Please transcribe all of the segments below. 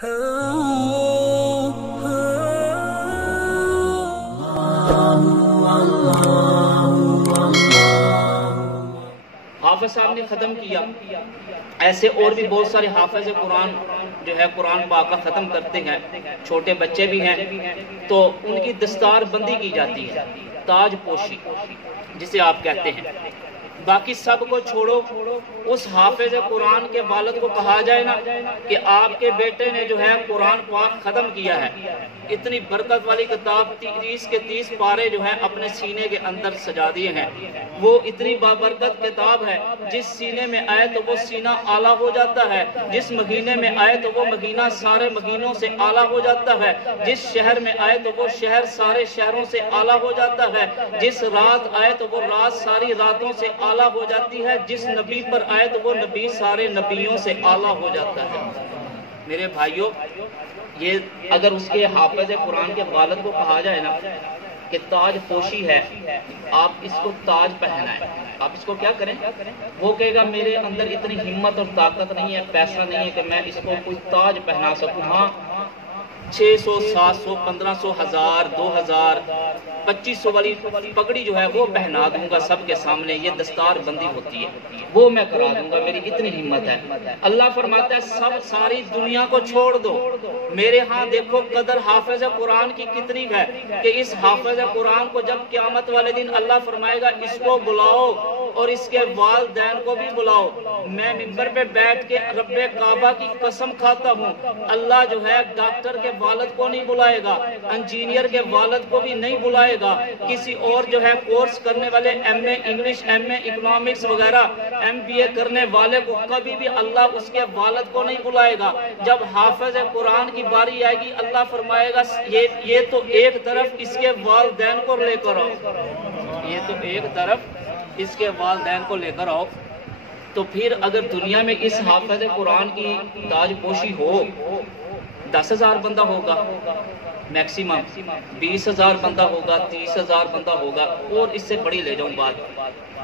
حافظ صاحب نے ختم کیا، ایسے اور بھی بہت سارے حافظ قرآن جو ہے قرآن پاک کا ختم کرتے ہیں، چھوٹے بچے بھی ہیں، تو ان کی دستار بندی کی جاتی ہے، تاج پوشی جسے آپ کہتے ہیں۔ باقی سب کو چھوڑو، اس حافظ قرآن کے والد کو کہا جائے نا کہ آپ کے بیٹے نے جو ہے قرآن پاک ختم کیا ہے، اتنی برکت والی کتاب 30 کے 30 پارے جو ہیں اپنے سینے کے اندر سجا دیے ہیں، وہ اتنی بابرکت کتاب ہے، جس سینے میں آئے تو وہ سینہ اعلیٰ ہو جاتا ہے، جس مہینے میں آئے تو وہ مہینہ سارے مہینوں سے اعلیٰ ہو جاتا ہے، جس شہر میں آئے تو وہ شہر سارے شہروں سے اعلیٰ ہو جاتا ہے، جس رات آئے تو وہ رات ساری راتوں سے اعلیٰ ہو جاتی ہے، جس نبی پر آئے تو وہ نبی سارے نبیوں سے اعلیٰ ہو جاتا ہے۔ میرے بھائیوں، یہ اگر اس کے حافظ قرآن کے والد کو کہا جائے نا کہ تاج پوشی ہے، آپ اس کو تاج پہنائیں، آپ اس کو کیا کریں؟ وہ کہے گا میرے اندر اتنی ہمت اور طاقت نہیں ہے، پیسہ نہیں ہے کہ میں اس کو کوئی تاج پہنا سکوں۔ ہاں 600 700 1500 1000 2000 2500 والی پگڑی جو ہے وہ پہنا دوں گا سب کے سامنے، یہ دستار بندی ہوتی ہے، وہ میں کرا دوں گا، میری اتنی ہمت ہے۔ اللہ فرماتا ہے سب ساری دنیا کو چھوڑ دو، میرے ہاں دیکھو قدر حافظ قرآن کی کتنی ہے کہ اس حافظ قرآن کو جب قیامت والے دن اللہ فرمائے گا اس کو بلاؤ اور اس کے والدین کو بھی بلاؤ، میں منبر پہ بیٹھ کے رب کعبہ کی قسم کھاتا ہوں، اللہ جو ہے ڈاکٹر کے والد کو نہیں بلائے گا، انجینئر کے والد کو بھی نہیں بلائے گا، کسی اور جو ہے کورس کرنے والے M A English, M a economics وغیرہ، ایم بی اے کرنے والے کو کبھی بھی اللہ اس کے والد کو نہیں بلائے گا۔ جب حافظ قرآن کی باری آئے گی اللہ فرمائے گا یہ تو ایک طرف اس کے والدین کو لے کر آؤ، یہ تو ایک طرف اس کے والدین کو لے کر آؤ۔ تو پھر اگر دنیا میں اس حافظ قرآن کی تاج پوشی ہو، 10,000 بندہ ہوگا میکسیمم، 20,000 بندہ ہوگا، 30,000 بندہ ہوگا، اور اس سے بڑی لے جاؤں بات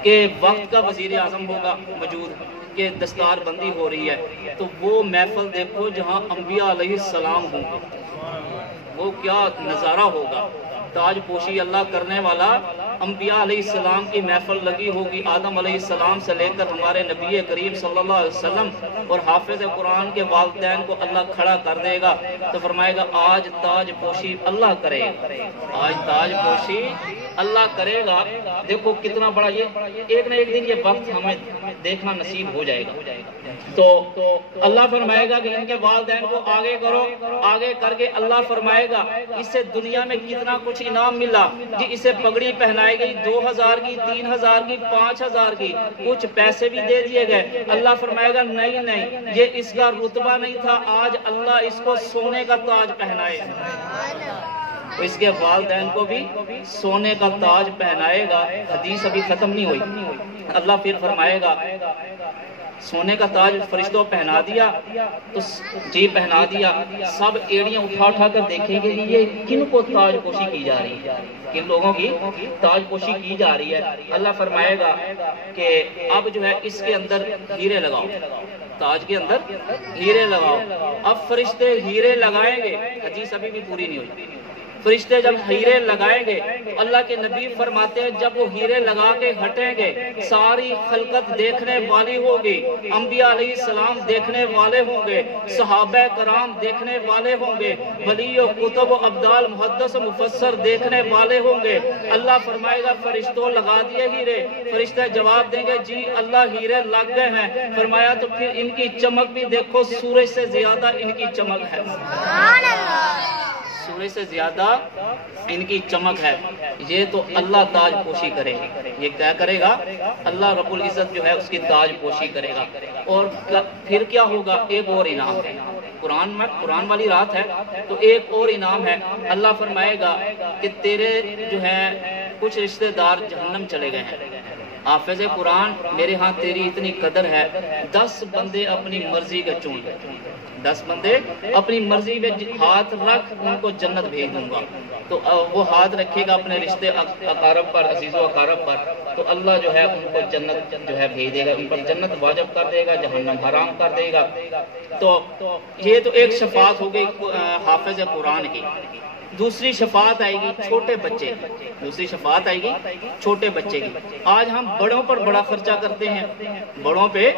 کہ وقت کا وزیر اعظم ہوگا موجود کہ دستار بندی ہو رہی ہے، تو وہ محفل دیکھو جہاں انبیاء علیہ السلام ہوں، وہ کیا نظارہ ہوگا۔ تاج پوشی اللہ کرنے والا، انبیاء علیہ السلام کی محفل لگی ہوگی، آدم علیہ السلام سے لے کر ہمارے نبی کریم صلی اللہ علیہ وسلم اور حافظ قرآن کے والدین کو اللہ کھڑا کر دے گا، تو فرمائے گا آج تاج پوشی اللہ کرے گا، آج تاج پوشی اللہ کرے گا۔ دیکھو کتنا بڑا، یہ ایک نہ ایک دن یہ وقت ہمیں دیکھنا نصیب ہو جائے گا۔ تو اللہ فرمائے گا کہ ان کے والدین کو آگے کرو، آگے کر کے اللہ فرمائے گا اس سے دنیا میں کتنا کچھ انعام ملا جی، اسے پگڑی پہنائی گئی 2000 کی، 3000 کی، 5000 کی، کچھ پیسے بھی دے دیے گئے۔ اللہ فرمائے گا نہیں، یہ اس کا رتبہ نہیں تھا، آج اللہ اس کو سونے کا تاج پہنائے، اس کے والدین کو بھی سونے کا تاج پہنائے گا۔ حدیث ابھی ختم نہیں ہوئی، اللہ پھر فرمائے گا سونے کا تاج فرشتوں پہنا دیا، تو جی پہنا دیا، سب ایڑیاں اٹھا کر دیکھیں گے یہ کن کو تاج پوشی کی جا رہی ہے، کن لوگوں کی تاج پوشی کی جا رہی ہے۔ اللہ فرمائے گا کہ اب جو ہے اس کے اندر ہیرے لگاؤ، تاج کے اندر ہیرے لگاؤ۔ اب فرشتے ہیرے لگائیں گے، حدیث ابھی بھی پوری نہیں ہوئی۔ فرشتے جب ہیرے لگائیں گے تو اللہ کے نبی فرماتے ہیں جب وہ ہیرے لگا کے ہٹیں گے ساری خلقت دیکھنے والی ہوگی، انبیاء علیہ السلام دیکھنے والے ہوں گے، صحابہ کرام دیکھنے والے ہوں گے، ولی و کتب و ابدال محدث و مفسر دیکھنے والے ہوں گے۔ اللہ فرمائے گا فرشتوں لگا دیے ہیرے، فرشتے جواب دیں گے جی اللہ ہیرے لگ گئے ہیں۔ فرمایا تو پھر ان کی چمک بھی دیکھو سورج سے زیادہ ان کی چمک ہے، سورج سے زیادہ ان کی چمک ہے۔ یہ تو اللہ تاج پوشی کرے گا، یہ کیا کرے گا؟ اللہ رب العزت جو ہے اس کی تاج پوشی کرے گا۔ اور پھر کیا ہوگا؟ ایک اور انعام ہے، قرآن والی رات ہے تو ایک اور انعام ہے۔ اللہ فرمائے گا کہ تیرے جو ہے کچھ رشتہ دار جہنم چلے گئے ہیں، حافظ قرآن میرے ہاں تیری اتنی قدر ہے، 10 بندے اپنی مرضی کا چن، 10 بندے اپنی مرضی میں ہاتھ رکھ ان کو جنت بھیج دوں گا. تو وہ ہاتھ رکھے گا اپنے رشتے اقارب پر, عزیز و اقارب پر, تو اللہ جو ہے ان کو جنت جو ہے بھیج دے گا, ان پر جنت واجب کر دے گا, جہنم حرام کر دے گا. تو یہ تو ایک شفاعت ہو گئی حافظ قرآن کی. دوسری شفاعت آئے گی چھوٹے بچے کی. دوسری شفاعت آئے گی چھوٹے بچے کی. آج ہم بڑوں پر بڑا خرچہ کرتے ہیں, بڑوں پہ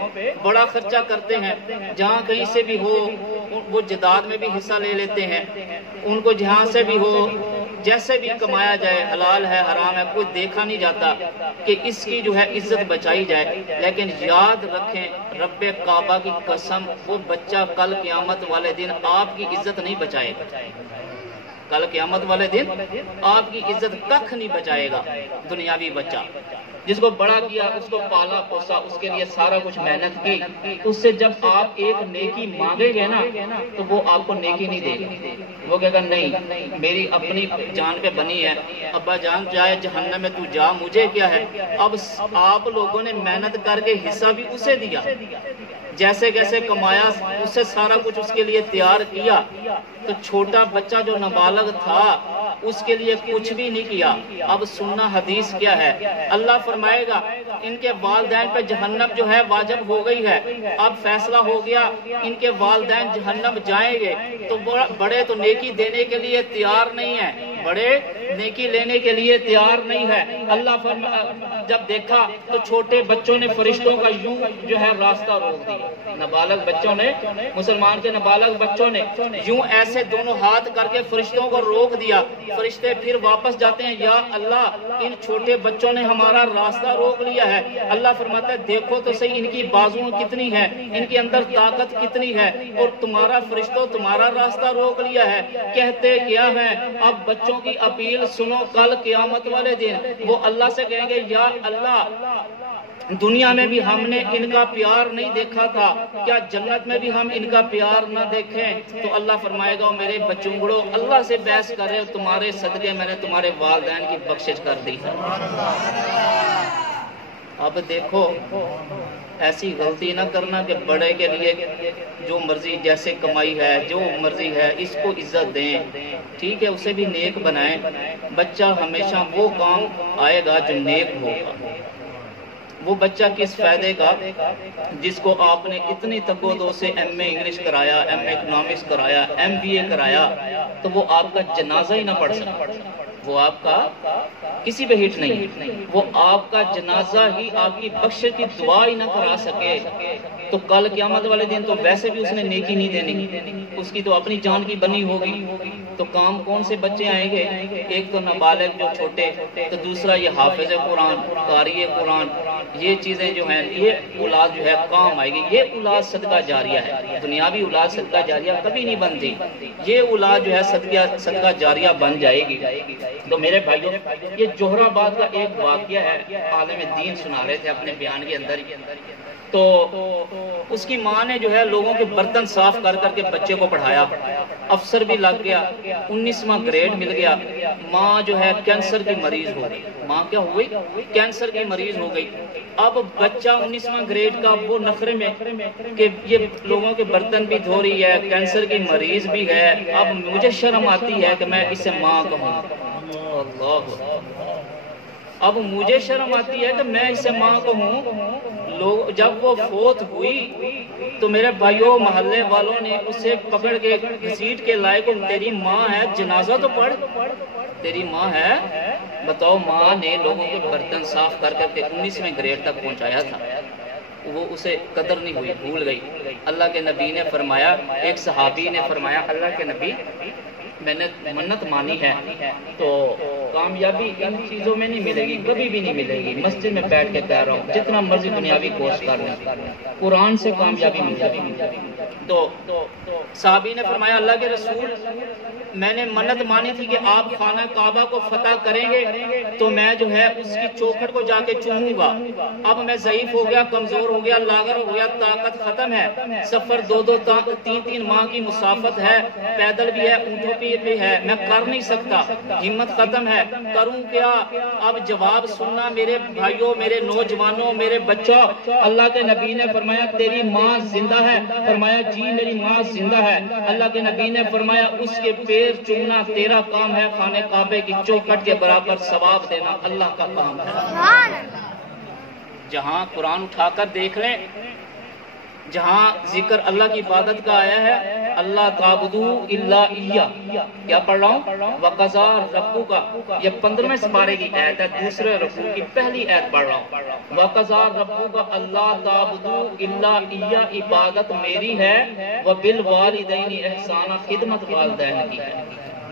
بڑا خرچہ کرتے ہیں, جہاں کہیں سے بھی ہو وہ جداد میں بھی حصہ لے لیتے ہیں, ان کو جہاں سے بھی ہو جیسے بھی کمایا جائے, حلال ہے حرام ہے کوئی دیکھا نہیں جاتا کہ اس کی جو ہے عزت بچائی جائے. لیکن یاد رکھیں رب کعبہ کی قسم, وہ بچہ کل قیامت والے دن آپ کی عزت نہیں بچائے گا. کل قیامت والے دن آپ کی عزت کخ نہیں بچائے گا. دنیاوی بچہ جس کو بڑا کیا, اس کو پالا پوسا, اس کے لیے سارا کچھ محنت کی, اس سے جب آپ ایک نیکی مانگے گے نا تو وہ آپ کو نیکی نہیں دے گا. وہ کہے گا نہیں میری اپنی جان پہ بنی ہے, ابا جان جائے جہنم میں تو جا, مجھے کیا ہے. اب آپ لوگوں نے محنت کر کے حصہ بھی اسے دیا, جیسے کیسے کمایا اس سے سارا کچھ اس کے لیے تیار کیا. تو چھوٹا بچہ جو نابالغ تھا اس کے لیے کچھ بھی نہیں کیا. اب سننا حدیث کیا ہے, اللہ فرمائے گا ان کے والدین پہ جہنم جو ہے واجب ہو گئی ہے. اب فیصلہ ہو گیا ان کے والدین جہنم جائیں گے, تو بڑے تو نیکی دینے کے لیے تیار نہیں ہیں, بڑے نیکی لینے کے لیے تیار نہیں ہے. اللہ جب دیکھا تو چھوٹے بچوں نے فرشتوں کا یوں جو ہے راستہ روک دیا. نابالغ بچوں نے, مسلمان کے نابالغ بچوں نے یوں ایسے دونوں ہاتھ کر کے فرشتوں کو روک دیا. فرشتے پھر واپس جاتے ہیں, یا اللہ ان چھوٹے بچوں نے ہمارا راستہ روک لیا ہے. اللہ فرماتا ہے دیکھو تو صحیح ان کی بازویں کتنی ہے, ان کے اندر طاقت کتنی ہے, اور تمہارا فرشتوں تمہارا راستہ روک لیا ہے. کہتے کیا ہے, اب بچوں کی اپیل سنو, کل قیامت والے دن وہ اللہ سے کہیں گے یا اللہ دنیا میں بھی ہم نے ان کا پیار نہیں دیکھا تھا, کیا جنت میں بھی ہم ان کا پیار نہ دیکھیں. تو اللہ فرمائے گا میرے بچونگڑو اللہ سے بحث کر رہے ہو, تمہارے صدقے میں نے تمہارے والدین کی بخشش کر دی. اب دیکھو ایسی غلطی نہ کرنا کہ بڑے کے لیے جو مرضی جیسے کمائی ہے جو مرضی ہے اس کو عزت دیں, ٹھیک ہے, اسے بھی نیک بنائیں. بچہ ہمیشہ وہ کام آئے گا جو نیک ہوگا. وہ بچہ کس فائدے کا جس کو آپ نے اتنی تگودو سے ایم اے انگلش کرایا, ایم اے اکنامکس کرایا, ایم بی اے کرایا, تو وہ آپ کا جنازہ ہی نہ پڑھ سکا, وہ آپ کا کسی پہ ہٹ نہیں, وہ آپ کا جنازہ ہی آپ کی بخشش کی دعا ہی نہ کرا سکے, تو کل قیامت والے دن تو ویسے بھی اس نے نیکی نہیں دینی, اس کی تو اپنی جان کی بنی ہوگی. تو کام کون سے بچے آئیں گے, ایک تو نابالغ جو چھوٹے, تو دوسرا یہ حافظ قرآن, قاری قرآن, یہ چیزیں جو ہیں یہ اولاد جو ہے کام آئے گی. یہ اولاد صدقہ جاریہ ہے, دنیاوی اولاد صدقہ جاریہ کبھی نہیں بنتی, یہ اولاد جو ہے صدقہ جاریہ بن جائے گی. تو میرے بھائیوں یہ جوہر آباد کا ایک واقعہ ہے, عالم دین سنا رہے تھے اپنے بیان کے اندر. تو اس کی ماں نے جو ہے لوگوں کے برتن صاف کر کر کے بچے کو پڑھایا, افسر بھی لگ گیا, 19واں گریڈ مل گیا. ماں جو ہے کینسر کی مریض ہو گئی, ماں کیا ہو گئی, کینسر کی مریض ہو گئی. اب بچہ 19واں گریڈ کا وہ نخرے میں کہ یہ لوگوں کے برتن بھی دھو رہی ہے, کینسر کی مریض بھی ہے, اب مجھے شرم آتی ہے کہ میں اسے ماں کہوں. اب مجھے شرم آتی ہے کہ میں اسے ماں کہوں. لوگ جب وہ فوت ہوئی تو میرے بھائیوں محلے والوں نے اسے پکڑ کے گھسیٹ کے لائے کو, تیری ماں ہے جنازہ تو پڑھ, تیری ماں ہے. بتاؤ, ماں نے لوگوں کے برتن صاف کر کر کے 19ویں گریڈ تک پہنچایا تھا, وہ اسے قدر نہیں ہوئی, بھول گئی. اللہ کے نبی نے فرمایا, ایک صحابی نے فرمایا اللہ کے نبی میں نے منت مانی ہے تو کامیابی ان چیزوں میں نہیں ملے گی, کبھی بھی نہیں ملے گی. مسجد میں بیٹھ کے کہہ رہا ہوں جتنا مرضی دنیاوی کوشش کر لیں, قرآن سے کامیابی مل جائے گی. تو صحابی نے فرمایا اللہ کے رسول میں نے منت مانی تھی کہ آپ خانہ کعبہ کو فتح کریں گے تو میں جو ہے اس کی چوکھٹ کو جا کے چوموں گا. اب میں ضعیف ہو گیا, کمزور ہو گیا, لاغر ہو گیا, طاقت ختم ہے, سفر 2-2 3-3 ماہ کی مسافت ہے, پیدل بھی ہے, اونٹوں پہ میرے پہ ہے، میں کر نہیں سکتا، ہمت ختم ہے، کروں کیا؟ اب جواب سننا میرے بھائیوں، میرے نوجوانوں، میرے بچوں، اللہ کے نبی نے فرمایا تیری ماں زندہ ہے؟ فرمایا جی میری ماں زندہ ہے۔ اللہ کے نبی نے فرمایا اس کے پیر چومنا تیرا کام ہے، خانہ کعبے کی چوکھٹ کے برابر ثواب دینا اللہ کا کام ہے۔ جہاں قرآن اٹھا کر دیکھ لیں، جہاں ذکر اللہ کی عبادت کا آیا ہے، اللہ تعبدوا الا ایہ، کیا پڑھ رہا ہوں؟ وقضا ربک، یہ 15ویں سپارے کی آیت ہے، دوسرے رکوع کی پہلی آیت پڑھ رہا ہوں۔ وقضا ربک اللہ تعبدوا الا ایہ، عبادت میری ہے، وبالوالدین احسانا، خدمت والدین کی ہے،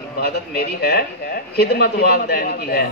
عبادت میری ہے، خدمت والدین کی ہے۔